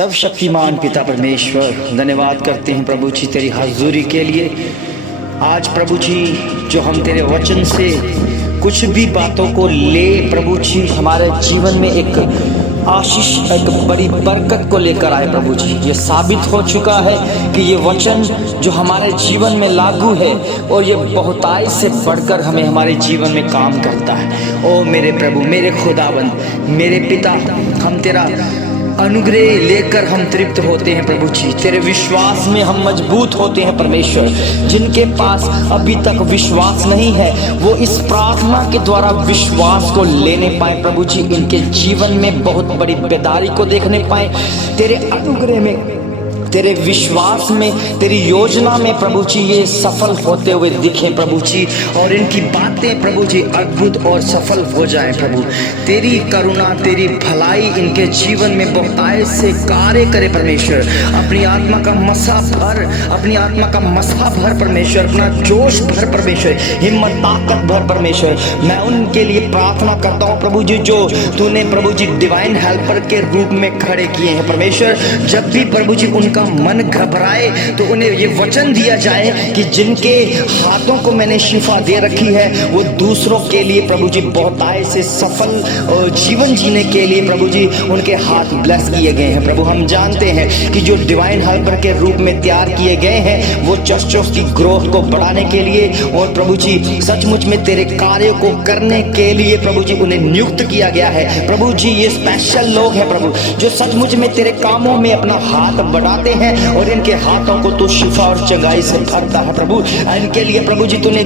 सर्वशक्तिमान पिता परमेश्वर, धन्यवाद करते हैं प्रभु जी तेरी हाज़ुरी के लिए। आज प्रभु जी जो हम तेरे वचन से कुछ भी बातों को ले प्रभु जी हमारे जीवन में एक आशीष, एक बड़ी बरकत को लेकर आए प्रभु जी। ये साबित हो चुका है कि ये वचन जो हमारे जीवन में लागू है और ये बहुतायत से बढ़कर हमें हमारे जीवन में काम करता है। ओ मेरे प्रभु, मेरे खुदावंद, मेरे पिता, हम तेरा अनुग्रह लेकर हम तृप्त होते हैं प्रभु जी। तेरे विश्वास में हम मजबूत होते हैं परमेश्वर। जिनके पास अभी तक विश्वास नहीं है वो इस प्रार्थना के द्वारा विश्वास को लेने पाए प्रभु जी। इनके जीवन में बहुत बड़ी बेदारी को देखने पाए। तेरे अनुग्रह में, तेरे विश्वास में, तेरी योजना में प्रभु जी ये सफल होते हुए दिखे प्रभु जी। और इनकी बातें प्रभु जी अद्भुत और सफल हो जाए प्रभु। तेरी करुणा, तेरी भलाई इनके जीवन में बहुतायत से कार्य करे परमेश्वर। अपनी आत्मा का मसा भर, अपनी आत्मा का मसा भर परमेश्वर, अपना जोश भर परमेश्वर, हिम्मत ताकत भर परमेश्वर। मैं उनके लिए प्रार्थना करता हूँ प्रभु जी जो तूने प्रभु जी डिवाइन हेल्पर के रूप में खड़े किए हैं परमेश्वर। जब भी प्रभु जी उनका मन घबराए तो उन्हें ये वचन दिया जाए कि जिनके हाथों को मैंने शिफा दे रखी है वो दूसरों के लिए प्रभु जी बहुतायत से सफल जीवन जीने के लिए प्रभु जी उनके हाथ ब्लेस किए गए हैं प्रभु। हम जानते हैं कि जो डिवाइन हेल्पर के रूप में तैयार किए गए हैं वो चर्चों की ग्रोथ को बढ़ाने के लिए और प्रभु जी सचमुच में तेरे कार्य को करने के लिए प्रभु जी उन्हें नियुक्त किया गया है प्रभु जी। ये स्पेशल लोग हैं प्रभु जो सचमुच में तेरे कामों में अपना हाथ बढ़ाते हैं और इनके हाथों को तू शिफा और चंगाई से भरता है प्रभु। इनके लिए प्रभु जी तूने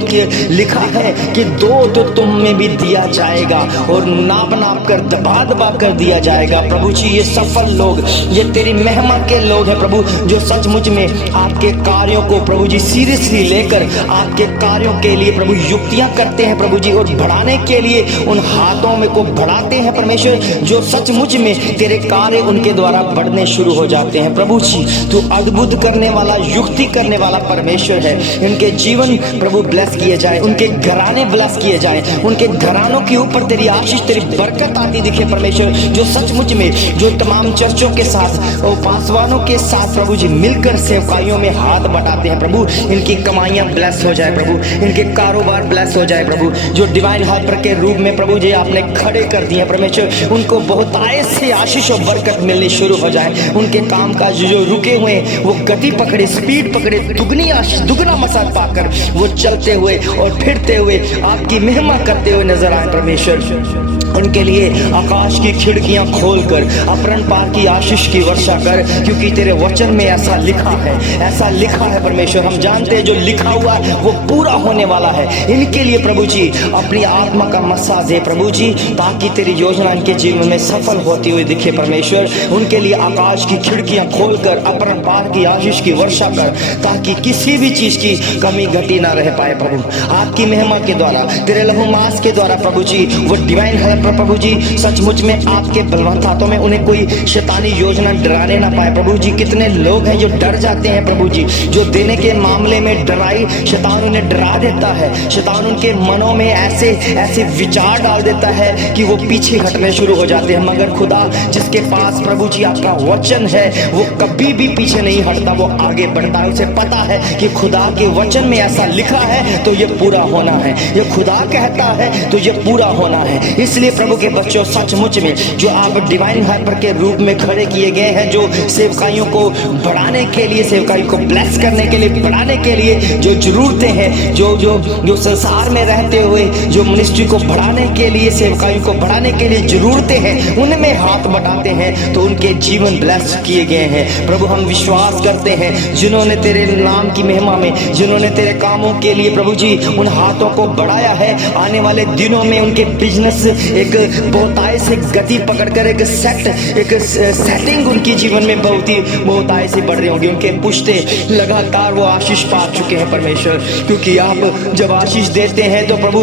लिखा है कि दो तो तुम में भी दिया जाएगा और नाप नाप कर दबा दबा कर दिया जाएगा प्रभु जी। ये सफल लोग, ये तेरी महिमा के लोग हैं प्रभु जो सचमुच में आपके कार्यों को प्रभु जी सीरियसली लेकर आपके कार्यों के लिए प्रभु युक्तियां करते हैं प्रभु जी और बढ़ाने के लिए उन हाथों में को बढ़ाते हैं परमेश्वर जो सचमुच में तेरे कार्य उनके द्वारा बढ़ने शुरू हो जाते हैं प्रभु जी। तू अद्भुत करने वाला, युक्ति करने वाला परमेश्वर है। इनके जीवन प्रभु ब्लेस किए जाए, उनके घराने ब्लेस किए जाए, उनके घरानों के ऊपर तेरी आशीष, तेरी बरकत आती दिखे परमेश्वर जो सचमुच में जो तमाम चर्चों के साथ और पासवानों के साथ प्रभु जी मिलकर सेवकाइयों में हाथ बढ़ाते हैं प्रभु। इनकी कमाइयां ब्लेस हो जाए प्रभु, इनके कारोबार ब्लेस हो जाए प्रभु। जो डिवाइन हेल्पर के रूप में प्रभु जी आपने खड़े कर दिए परमेश्वर उनको बहुतायत से आशीष और बरकत मिलनी शुरू हो जाए। उनके काम काज जो रुके हुए वो गति पकड़े, स्पीड पकड़े, दुगनी आशीष, दुगना मसाल पाकर वो चलते हुए और फिरते हुए आपकी महिमा करते हुए नजर आए परमेश्वर। उनके लिए आकाश की खिड़कियां खोलकर अपरन पार की आशीष की वर्षा कर, क्योंकि तेरे वचन में ऐसा लिखा है, ऐसा लिखा है परमेश्वर। हम जानते हैं जो लिखा हुआ वो पूरा होने वाला है। इनके लिए प्रभु जी अपनी आत्मा का मसा दे प्रभु जी ताकि तेरी योजना इनके जीवन में सफल होती हुई दिखे परमेश्वर। उनके लिए आकाश की खिड़कियां खोलकर अपरन पार की आशीष की वर्षा कर ताकि किसी भी चीज की कमी घटी ना रह पाए प्रभु। आपकी महिमा के द्वारा, तेरे लहू मांस के द्वारा प्रभु जी वो डिवाइन हेल्पर प्रभु जी सचमुच में आपके बलवंत हाथों में उन्हें कोई शैतानी योजना डराने ना पाए प्रभु जी। कितने लोग हैं जो डर जाते हैं प्रभु जी, जो देने के मामले में डराई शैतान उन्हें डरा देता है। शैतान उनके मनों में ऐसे ऐसे विचार डाल देता है कि वो पीछे हटने शुरू हो जाते हैं। मगर खुदा जिसके पास प्रभु जी आपका वचन है वो कभी भी पीछे नहीं हटता, वो आगे बढ़ता है। उसे पता है कि खुदा के वचन में ऐसा लिखा है तो ये पूरा होना है, ये खुदा कहता है तो ये पूरा होना है। इसलिए प्रभु के बच्चों सचमुच में जो आप डिवाइन हेल्पर के रूप में खड़े किए गए हैं, जो सेवकाइयों को बढ़ाने के लिए, सेवकाइयों को ब्लेस करने के लिए, बढ़ाने के लिए जो जरूरतें हैं, जो जो जो संसार में रहते हुए जो मिनिस्ट्री को बढ़ाने के लिए, सेवकाइयों को बढ़ाने के लिए जरूरतें हैं उनमें हाथ बढ़ाते हैं तो उनके जीवन ब्लेस किए गए हैं प्रभु। हम विश्वास करते हैं जिन्होंने तेरे नाम की महिमा में, जिन्होंने तेरे कामों के लिए प्रभु जी उन हाथों को बढ़ाया है, आने वाले दिनों में उनके बिजनेस एक बहुतायत से गति पकड़कर एक सेटिंग उनकी जीवन में बहुतायत से बढ़ रही होंगी। उनके पुश्ते लगातार वो आशीष पा चुके हैं परमेश्वर, क्योंकि आप जब आशीष देते हैं तो प्रभु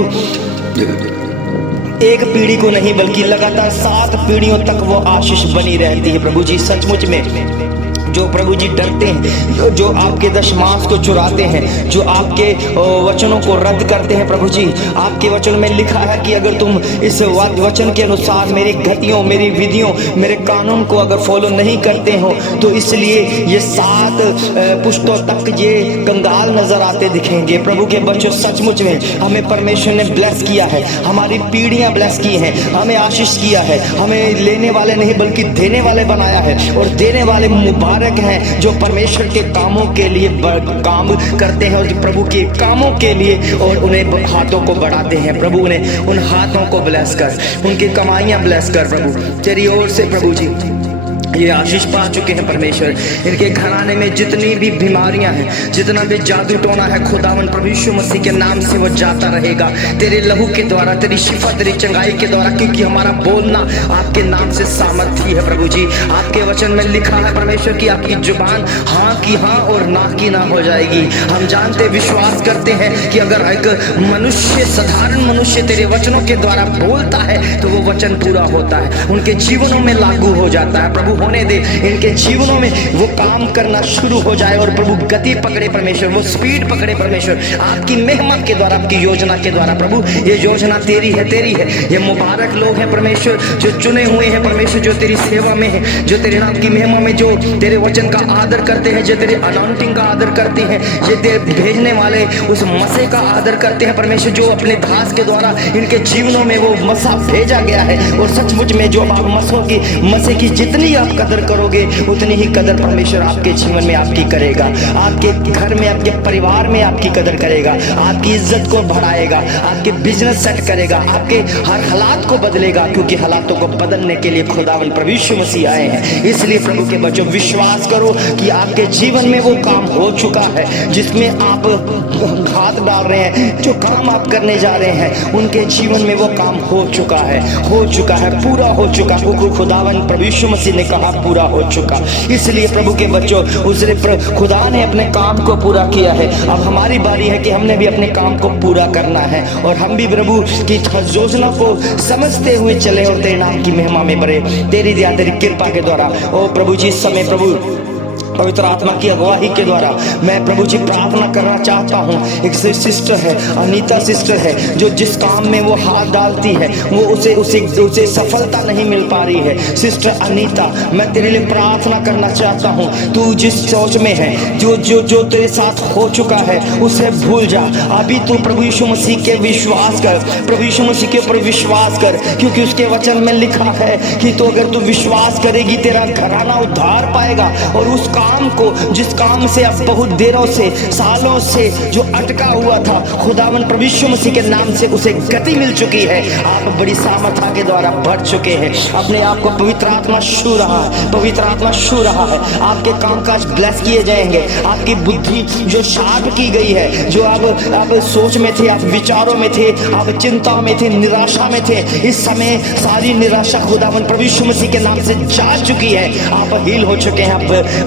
एक पीढ़ी को नहीं बल्कि लगातार 7 पीढ़ियों तक वो आशीष बनी रहती है प्रभु जी। सचमुच में जो प्रभु जी डरते हैं, जो आपके दशमांश को चुराते हैं, जो आपके वचनों को रद्द करते हैं, प्रभु जी आपके वचन में लिखा है कि अगर तुम इस वचन के अनुसार मेरी गतियों, मेरी विधियों, मेरे कानून को अगर फॉलो नहीं करते हो तो इसलिए ये 7 पुश्तों तक ये कंगाल नजर आते दिखेंगे। प्रभु के बच्चों, सचमुच में हमें परमेश्वर ने ब्लेस किया है, हमारी पीढ़ियां ब्लेस की हैं, हमें आशीष किया है, हमें लेने वाले नहीं बल्कि देने वाले बनाया है। और देने वाले मुबारक हैं जो परमेश्वर के कामों के लिए काम करते हैं और प्रभु के कामों के लिए और उन्हें हाथों को बढ़ाते हैं। प्रभु उन्हें उन हाथों को ब्लेस कर, उनकी कमाइयां ब्लेस कर प्रभु तेरी ओर से। प्रभु जी ये आशीष पा चुके हैं परमेश्वर, इनके घराने में जितनी भी बीमारियां हैं, जितना भी जादू टोना है, खुदावन प्रभु यीशु मसीह के नाम से वो जाता रहेगा तेरे लहू के द्वारा, तेरी शिफा, तेरी चंगाई के द्वारा, क्योंकि हमारा बोलना आपके नाम से सामर्थी है। प्रभु जी आपके वचन में लिखा है परमेश्वर की आपकी जुबान हाँ की हाँ और ना की ना हो जाएगी। हम जानते, विश्वास करते हैं कि अगर एक मनुष्य, साधारण मनुष्य तेरे वचनों के द्वारा बोलता है तो वो वचन पूरा होता है, उनके जीवनों में लागू हो जाता है। प्रभु होने दे, इनके जीवनों में वो काम करना शुरू हो जाए और प्रभु गति पकड़े परमेश्वर, वो स्पीड पकड़े परमेश्वर, आपकी मेहमा के द्वारा, आपकी योजना के द्वारा। प्रभु ये योजना तेरी है, तेरी है। ये मुबारक लोग हैं परमेश्वर जो चुने हुए हैं परमेश्वर, जो तेरी सेवा में है, जो तेरे नाम की मेहमा में, जो तेरे वचन का आदर करते हैं, जो तेरे अनाउंटिंग का आदर करते हैं, जो तेरे भेजने वाले उस मसीह का आदर करते हैं परमेश्वर, जो अपने दास के द्वारा इनके जीवनों में वो मसा भेजा गया है। और सचमुच में जो आप मसीह की जितनी आप कदर करोगे उतनी ही कदर परमेश्वर आपके जीवन में आपकी करेगा, आपके घर में, आपके परिवार में आपकी कदर करेगा, आपकी इज्जत को बढ़ाएगा, आपके बिजनेस सेट करेगा, आपके हर हालात को बदलेगा, क्योंकि हालातों को बदलने के लिए खुदावन प्रभु यीशु मसीह आए हैं। इसलिए प्रभु के बच्चों, विश्वास करो कि आपके जीवन में वो काम हो चुका है जिसमें आप हाथ डाल रहे हैं, जो काम आप करने जा रहे हैं उनके जीवन में वो काम हो चुका है, हो चुका है, पूरा हो चुका। खुदावन प्रभु यीशु मसीह ने कहा पूरा हो चुका। इसलिए प्रभु के बच्चों, उसने खुदा ने अपने काम को पूरा किया है। अब हमारी बारी है कि हमने भी अपने काम को पूरा करना है और हम भी प्रभु की योजना को समझते हुए चले और तेरे नाम की महिमा में बढ़े, तेरी दया, तेरी कृपा के द्वारा। ओ प्रभु जी, इस समय प्रभु पवित्र आत्मा की अगुवाई के द्वारा मैं प्रभु जी प्रार्थना करना चाहता हूँ। एक सिस्टर है, अनीता सिस्टर है, जो जिस काम में वो हाथ डालती है वो उसे सफलता नहीं मिल पा रही है। सिस्टर अनीता, मैं तेरे लिए प्रार्थना करना चाहता हूँ। तू जिस सोच में है, जो तेरे साथ हो चुका है उसे भूल जा। अभी तू प्रभु यीशु मसीह के विश्वास कर, प्रभु यीशु मसीह के ऊपर विश्वास कर, क्योंकि उसके वचन में लिखा है कि तो अगर तू विश्वास करेगी तेरा घराना उद्धार पाएगा। और उस काम को, जिस काम से अब बहुत देरों से, सालों से जो अटका हुआ था, खुदावन प्रभु यीशु मसीह के नाम से उसे गति मिल चुकी है। आप बड़ी सामर्था के द्वारा बढ़ चुके हैं। अपने आप को पवित्र आत्मा छू रहा है, पवित्र आत्मा छू रहा है। आपके कामकाज ब्लेस किए जाएंगे। आपकी बुद्धि जो शार्प की गई है, जो आप सोच में थे, आप विचारों में थे, आप चिंता में थे, निराशा में थे, इस समय सारी निराशा खुदावन प्रभु यीशु मसीह के नाम से जा चुकी है। आप हील हो चुके हैं।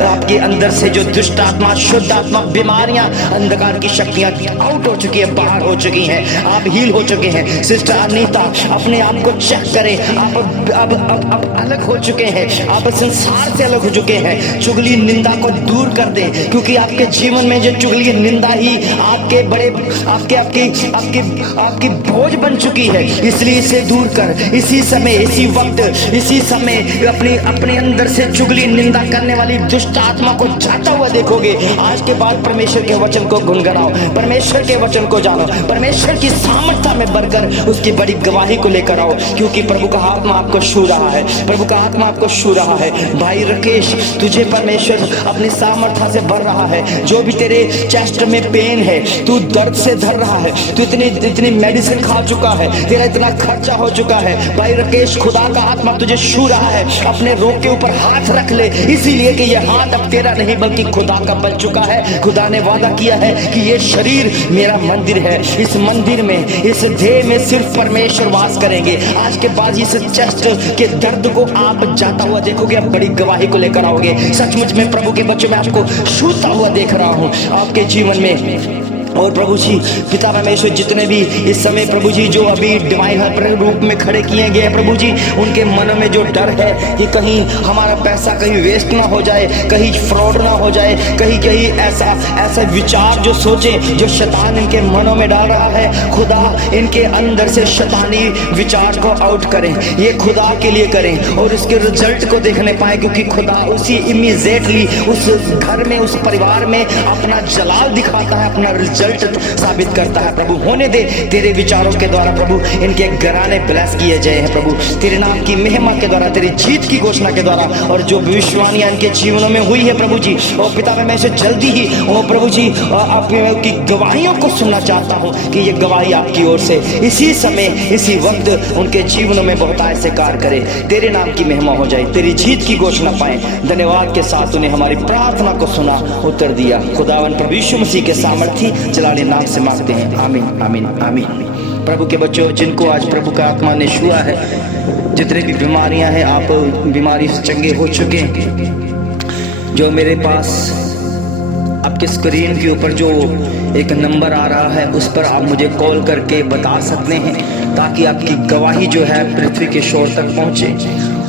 आपके अंदर से जो दुष्ट आत्मा, शुद्ध आत्मा, बीमारियां, अंधकार की शक्तियां आउट हो चुकी है, बाहर हो चुकी हैं। आप हील हो चुके हैं। सिस्टर अनीता, अपने आप को चेक करें। आप अलग हो चुके हैं, आप संसार से अलग हो चुके हैं। चुगली निंदा को दूर कर दें, क्योंकि आपके जीवन में जो चुगली निंदा ही आपके बड़े आपकी बोझ बन चुकी है। इसलिए इसे दूर कर, इसी समय, इसी वक्त, इसी समय अपने अंदर से चुगली निंदा करने वाली दुष्ट आत्मा को जाता हुआ देखोगे। आज के बाद परमेश्वर के वचन को गुनगुनाओ, परमेश्वर के वचन को जानो, परमेश्वर की सामर्थ्य में बढ़कर उसकी बड़ी गवाही को लेकर आओ, क्योंकि प्रभु का आत्मा आपको छू रहा है, प्रभु का आत्मा आपको छू रहा है। भाई राकेश, तुझे परमेश्वर अपनी सामर्थ्य से भर रहा है। जो भी तेरे चेस्ट में पेन है, तू दर्द से धर रहा है, तू इतनी मेडिसिन खा चुका है, तेरा इतना खर्चा हो चुका है, भाई राकेश, खुदा का आत्मा तुझे छू रहा है। अपने रोग के ऊपर हाथ रख ले, इसीलिए कि यह हाथ अब तेरा नहीं बल्कि खुदा का बन चुका है। खुदा ने वादा किया है कि ये शरीर मेरा मंदिर है, इस मंदिर में, इस देह में सिर्फ परमेश्वर वास करेंगे। आज के बाद इस चेस्ट के दर्द को आप जाता हुआ देखोगे, आप बड़ी गवाही को लेकर आओगे। सचमुच में प्रभु के बच्चों में आपको छूता हुआ देख रहा हूँ। आपके जीवन में और प्रभु जी पिता परमेश्वर जितने भी इस समय प्रभु जी जो अभी डिवाइन हेल्पर के रूप में खड़े किए गए हैं प्रभु जी, उनके मनों में जो डर है कि कहीं हमारा पैसा कहीं वेस्ट ना हो जाए, कहीं फ्रॉड ना हो जाए, कहीं कहीं ऐसा विचार जो सोचे जो शैतान इनके मनों में डाल रहा है, खुदा इनके अंदर से शैतानी विचार को आउट करें, ये खुदा के लिए करें और इसके रिजल्ट को देखने पाए, क्योंकि खुदा उसी इमीडिएटली उस घर में उस परिवार में अपना जलाल दिखाता है, अपना रिजल्ट साबित करता है। प्रभु होने दे तेरे विचारों के द्वारा प्रभु इनके घराने ब्लेस किए जाए हैं प्रभु, तेरे नाम की महिमा के द्वारा, तेरी जीत की घोषणा के द्वारा, और जो भविष्यवाणियां इनके जीवनों में हुई है प्रभु जी, और पिता मैं से जल्दी ही वो प्रभु जी आपकी गवाहियों को सुनना चाहता हूँ कि ये गवाही आपकी ओर से इसी समय इसी वक्त उनके जीवनों में बहुत ऐसे कार्य करे, तेरे नाम की महिमा हो जाए, तेरी जीत की घोषणा पाए। धन्यवाद के साथ उन्हें हमारी प्रार्थना को सुना, उत्तर दिया। खुदावन प्रभु यीशु मसीह के सामर्थी जलाने नाम से मांगते हैं, आमीन आमीन आमीन। प्रभु के बच्चों, जिनको आज प्रभु का आत्मा ने छुआ है, जितने भी बीमारियां हैं, आप बीमारी से चंगे हो चुके हैं, जो मेरे पास आपके स्क्रीन के ऊपर जो एक नंबर आ रहा है उस पर आप मुझे कॉल करके बता सकते हैं, ताकि आपकी गवाही जो है पृथ्वी के शोर तक पहुंचे,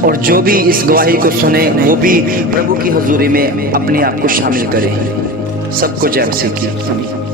और जो भी इस गवाही को सुने वो भी प्रभु की हजूरी में अपने आप को शामिल करें। सबको जय मसीह की।